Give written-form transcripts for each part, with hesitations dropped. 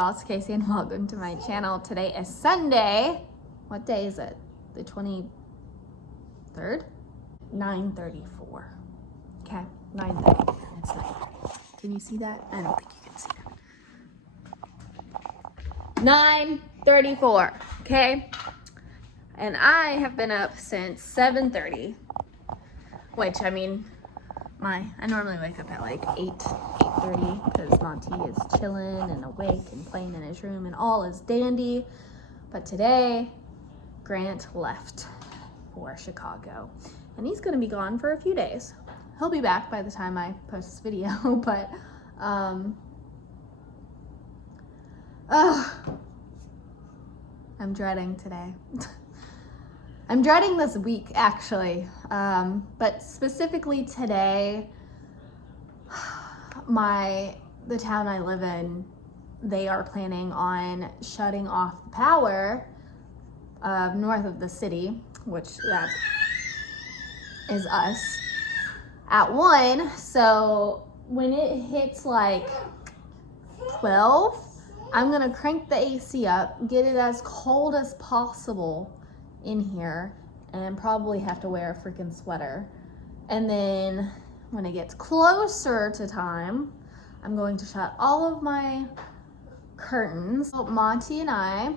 y'all, it's Casey and welcome to my channel. Today is Sunday. What day is it? The 23rd? 9:34. Okay, 9:30. It's 9:30. Can you see that? I don't think you can see that. 9:34, okay? And I have been up since 7:30, which, I mean, I normally wake up at like 8:30 because Monty is chilling and awake and playing in his room and all is dandy. But today, Grant left for Chicago and he's gonna be gone for a few days. He'll be back by the time I post this video, but I'm dreading today. I'm dreading this week, actually, but specifically today, the town I live in, they are planning on shutting off the power north of the city, which that is us, at 1. So when it hits like 12, I'm gonna crank the AC up, get it as cold as possible in here, and probably have to wear a freaking sweater. And then when it gets closer to time, I'm going to shut all of my curtains. So Monty and I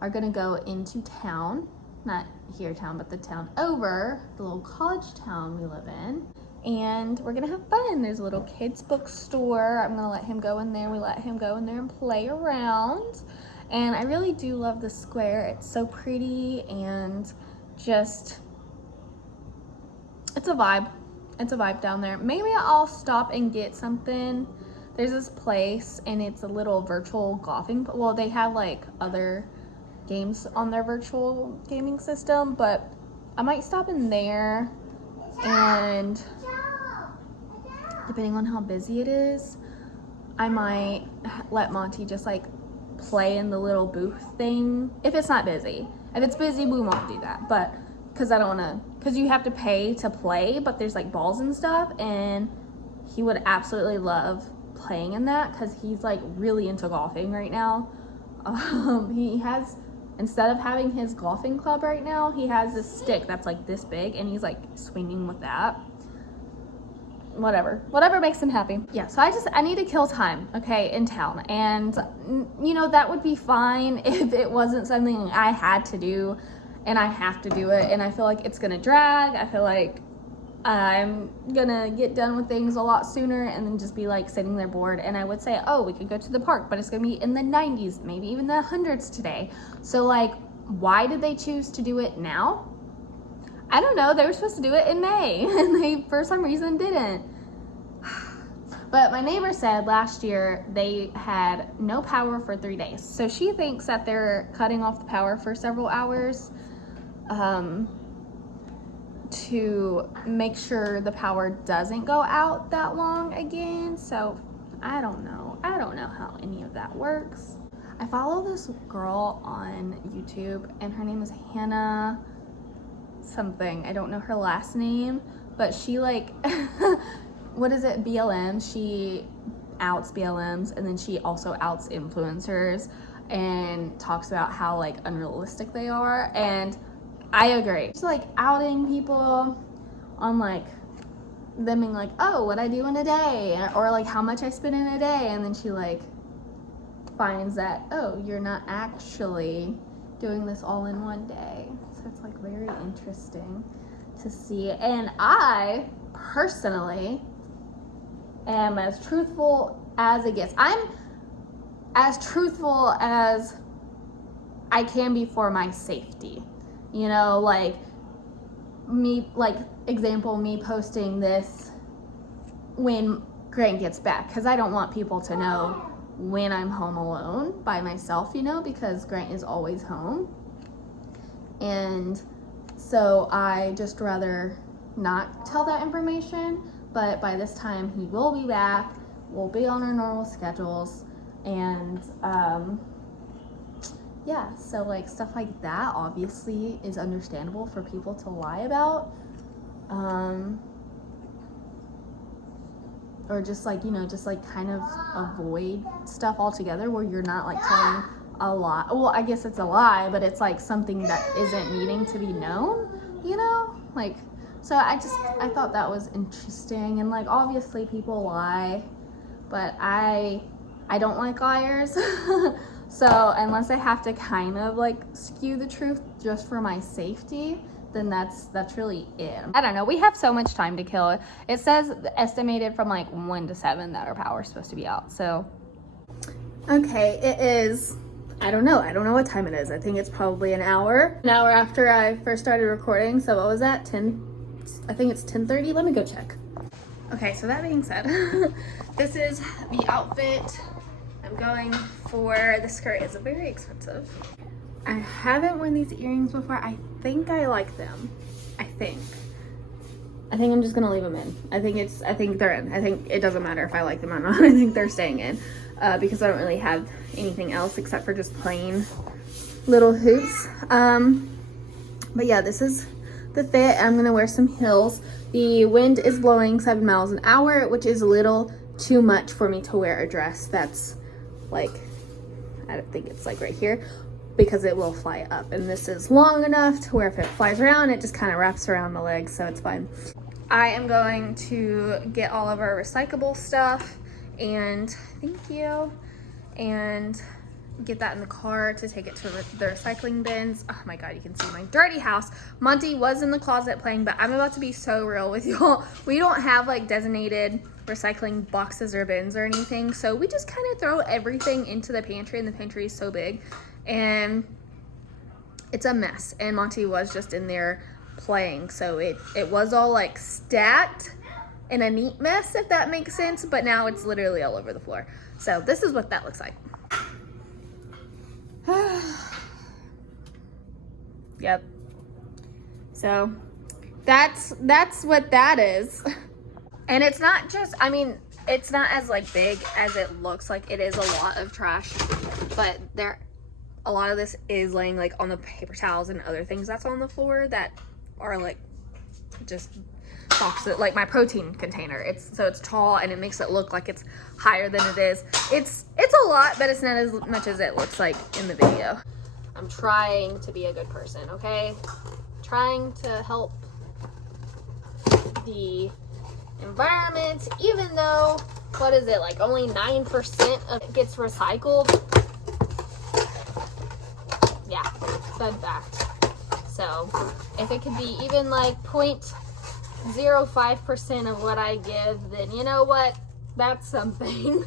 are gonna go into town, not here town, but the town over, the little college town we live in, and we're gonna have fun. There's a little kids bookstore. I'm gonna let him go in there. We let him go in there and play around. And I really do love the square. It's so pretty and just, it's a vibe. It's a vibe down there. Maybe I'll stop and get something. There's this place and it's a little virtual golfing. Well, they have like other games on their virtual gaming system, but I might stop in there, and depending on how busy it is, I might let Monty just like play in the little booth thing if it's not busy. If it's busy, we won't do that, but because I don't want to, because you have to pay to play, but there's like balls and stuff, and he would absolutely love playing in that because he's like really into golfing right now. He has, instead of having his golfing club right now, he has this stick that's like this big and he's like swinging with that. Whatever makes him happy. Yeah, so I need to kill time, okay, in town. And, you know, that would be fine if it wasn't something I had to do and I have to do it and I feel like it's gonna drag. I feel like I'm gonna get done with things a lot sooner and then just be like sitting there bored. And I would say, oh, we could go to the park, but it's gonna be in the 90s, maybe even the 100s today. So like, why did they choose to do it now? I don't know. They were supposed to do it in May and they for some reason didn't. But my neighbor said last year they had no power for 3 days. So she thinks that they're cutting off the power for several hours to make sure the power doesn't go out that long again. So I don't know how any of that works. I follow this girl on YouTube and her name is Hannah something. I don't know her last name, but she like what is it, BLM? She outs BLMs and then she also outs influencers and talks about how like unrealistic they are, and I agree. She's like outing people on like them being like, oh, what I do in a day, or like how much I spend in a day, and then she like finds that, oh, you're not actually doing this all in one day. So it's like very interesting to see. And I personally am as truthful as it gets. I'm as truthful as I can be for my safety. You know, like me, like example, me posting this when Grant gets back, because I don't want people to know when I'm home alone by myself, you know, because Grant is always home. And so I just rather not tell that information, but by this time he will be back, we'll be on our normal schedules, and yeah, so like stuff like that obviously is understandable for people to lie about. or just like, you know, just like kind of avoid stuff altogether where you're not like telling a lie. Well, I guess it's a lie, but it's like something that isn't needing to be known, you know? Like, so I thought that was interesting. And like, obviously people lie, but I don't like liars. So unless I have to kind of like skew the truth just for my safety, then that's really it. I don't know. We have so much time to kill. It says estimated from like 1 to 7 that our power is supposed to be out. So, okay, it is, I don't know what time it is. I think it's probably an hour after I first started recording. So what was that? 10, I think it's 10:30. Let me go check. Okay, so that being said, this is the outfit I'm going for. The skirt is very expensive. I haven't worn these earrings before. I think I like them. I think I'm just gonna leave them in. I think they're in. I think it doesn't matter if I like them or not. I think they're staying in because I don't really have anything else except for just plain little hoops. But yeah, this is the fit. I'm gonna wear some heels. The wind is blowing 7 miles an hour, which is a little too much for me to wear a dress that's like, I don't think it's like right here, because it will fly up. And this is long enough to where if it flies around, it just kind of wraps around the legs, so it's fine. I am going to get all of our recyclable stuff and get that in the car to take it to the recycling bins. Oh my God, you can see my dirty house. Monty was in the closet playing, but I'm about to be so real with y'all. We don't have like designated recycling boxes or bins or anything, so we just kind of throw everything into the pantry, and the pantry is so big and it's a mess. And Monty was just in there playing, so it was all like stacked in a neat mess, if that makes sense, but now it's literally all over the floor. So this is what that looks like. Yep. So that's what that is. And it's not just, I mean, it's not as like big as it looks. Like, it is a lot of trash, but a lot of this is laying like on the paper towels and other things that's on the floor that are like just boxes, like my protein container. So it's tall and it makes it look like it's higher than it is. It's a lot, but it's not as much as it looks like in the video. I'm trying to be a good person, okay? Trying to help the environment, even though, what is it, like only 9% of it gets recycled. Yeah, fun fact. So if it could be even like 0.05% of what I give, then you know what, that's something.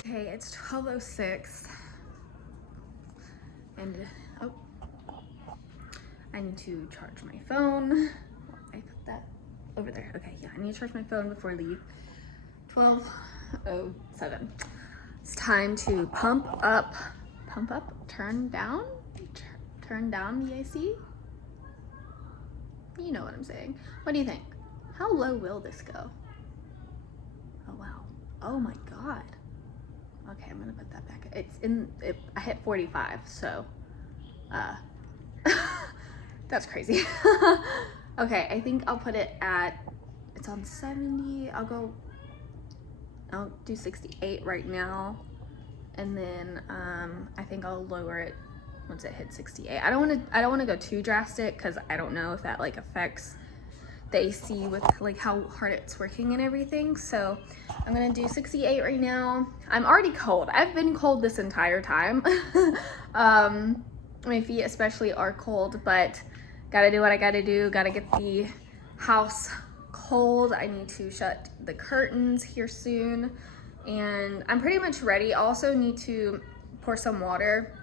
Okay, it's 12:06 and I need to charge my phone. I put that over there. Okay, yeah, I need to charge my phone before I leave. 12:07. It's time to pump up, turn down the AC. You know what I'm saying. What do you think? How low will this go? Oh wow. Oh my God. Okay, I'm gonna put that back. I hit 45, so that's crazy. Okay, I think I'll put it at, it's on 70. I'll do 68 right now, and then I think I'll lower it once it hits 68. I don't want to go too drastic because I don't know if that like affects the AC with like how hard it's working and everything. So I'm gonna do 68 right now. I'm already cold. I've been cold this entire time. My feet especially are cold, but gotta do what I gotta do. Gotta get the house cold. I need to shut the curtains here soon, and I'm pretty much ready. I also need to pour some water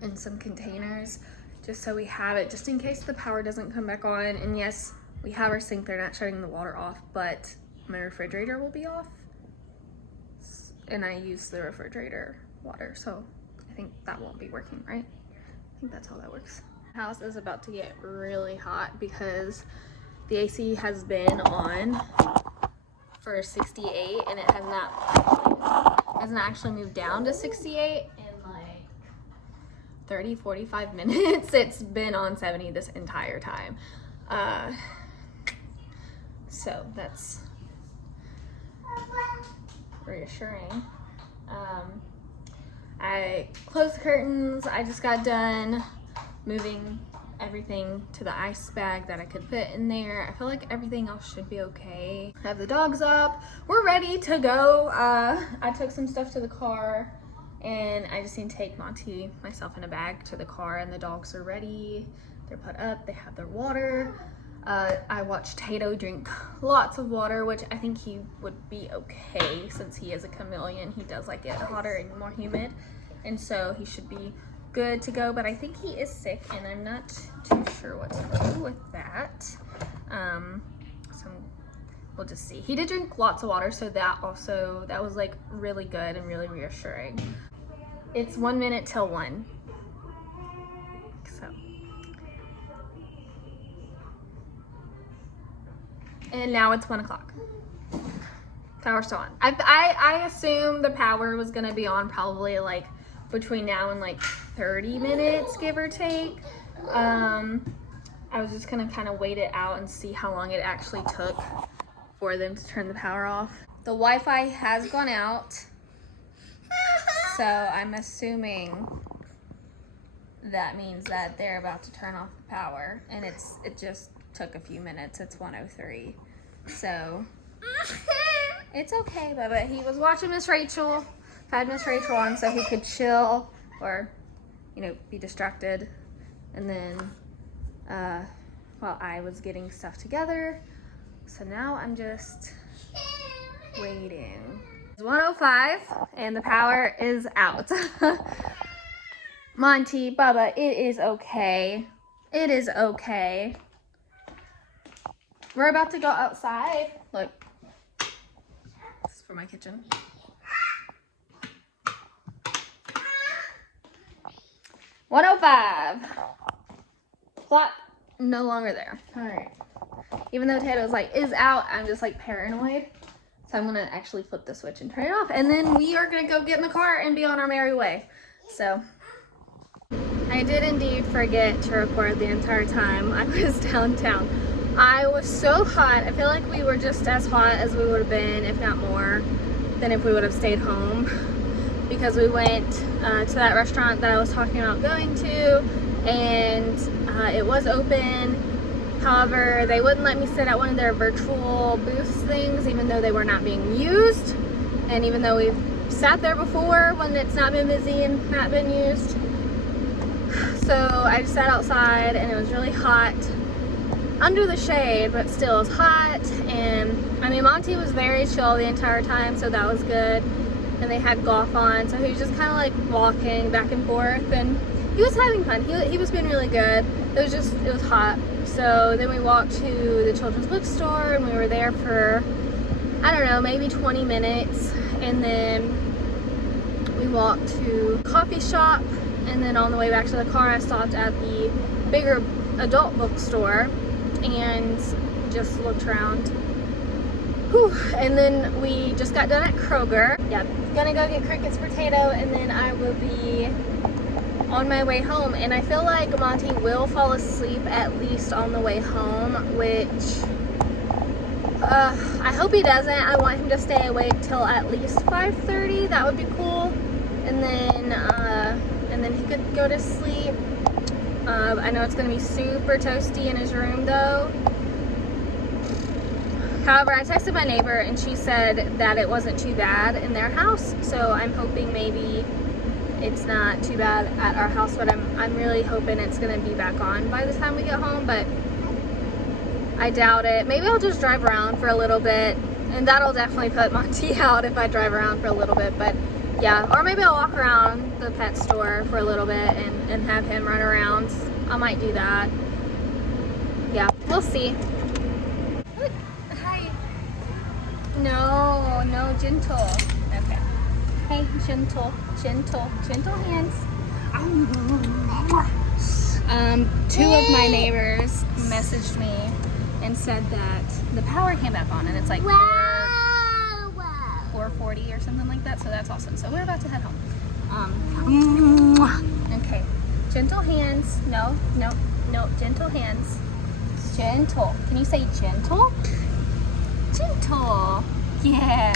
in some containers just so we have it, just in case the power doesn't come back on. And yes, we have our sink. They're not shutting the water off, but my refrigerator will be off, and I use the refrigerator water, so I think that won't be working, right? I think that's how that works. The house is about to get really hot because the AC has been on for 68 and it hasn't actually moved down to 68 in like 30-45 minutes. It's been on 70 this entire time. So that's reassuring. I closed the curtains. I just got done moving everything to the ice bag that I could fit in there. I feel like everything else should be okay. I have the dogs up. We're ready to go. I took some stuff to the car, and I just need to take Monty, myself in a bag to the car, and the dogs are ready. They're put up, they have their water. I watched Tato drink lots of water, which I think he would be okay since he is a chameleon. He does like it hotter and more humid, and so he should be good to go, but I think he is sick, and I'm not too sure what to do with that. So we'll just see. He did drink lots of water, so that was like really good and really reassuring. It's 1 minute till 1. So. And now it's 1 o'clock. Power's still on. I assumed the power was gonna be on probably like between now and like 30 minutes, give or take. I was just gonna kind of wait it out and see how long it actually took for them to turn the power off. The Wi-Fi has gone out, so I'm assuming that means that they're about to turn off the power, and it just took a few minutes. It's 1:03, so it's okay, Bubba. He was watching Miss Rachel, had Miss Rachel on so he could chill or, you know, be distracted. And then while I was getting stuff together, so now I'm just waiting. It's 1:05 and the power is out. Monty, Bubba, it is okay. It is okay. We're about to go outside. Look, this is for my kitchen. 1:05. Clock no longer there. All right. Even though Tato's like is out, I'm just like paranoid. So I'm gonna actually flip the switch and turn it off, and then we are gonna go get in the car and be on our merry way. So I did indeed forget to record the entire time I was downtown. I was so hot. I feel like we were just as hot as we would have been, if not more, than if we would have stayed home, because we went to that restaurant that I was talking about going to, and it was open. However, they wouldn't let me sit at one of their virtual booths things, even though they were not being used, and even though we've sat there before when it's not been busy and not been used. So I just sat outside, and it was really hot under the shade, but still it was hot. And I mean, Monty was very chill the entire time, so that was good. And they had golf on, so he was just kind of like walking back and forth, and he was having fun. He was being really good. It was hot. So then we walked to the children's bookstore, and we were there for, I don't know, maybe 20 minutes. And then we walked to a coffee shop, and then on the way back to the car, I stopped at the bigger adult bookstore and just looked around. Whew. And then we just got done at Kroger. Yeah, gonna go get crickets for Tato, and then I will be on my way home. And I feel like Monty will fall asleep at least on the way home, which I hope he doesn't. I want him to stay awake till at least 5:30. That would be cool. And then he could go to sleep. I know it's gonna be super toasty in his room though. However, I texted my neighbor, and she said that it wasn't too bad in their house, so I'm hoping maybe it's not too bad at our house, but I'm really hoping it's gonna be back on by the time we get home, but I doubt it. Maybe I'll just drive around for a little bit, and that'll definitely put Monty out if I drive around for a little bit. But yeah, or maybe I'll walk around the pet store for a little bit and have him run around. I might do that. Yeah, we'll see. Look, hi. No, gentle. Okay. Hey, gentle hands. Two of my neighbors messaged me and said that the power came back on, and it's like 4:40 or something like that, so that's awesome. So we're about to head home. Okay, gentle hands. No, gentle hands. Gentle. Can you say gentle? Gentle. Yeah.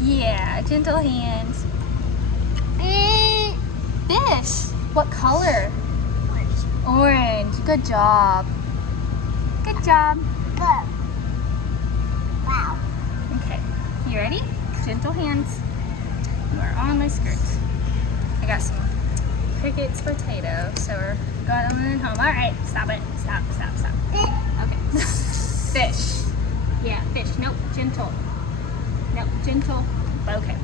Yeah, gentle hands. Fish. What color? Orange. Good job. Good job. Wow. Okay, you ready? Gentle hands. You are on my skirt. I got some crickets potato, so we're going home. All right, stop it. Stop. Okay. Fish. Yeah, fish. Nope, gentle. Nope, gentle. Okay.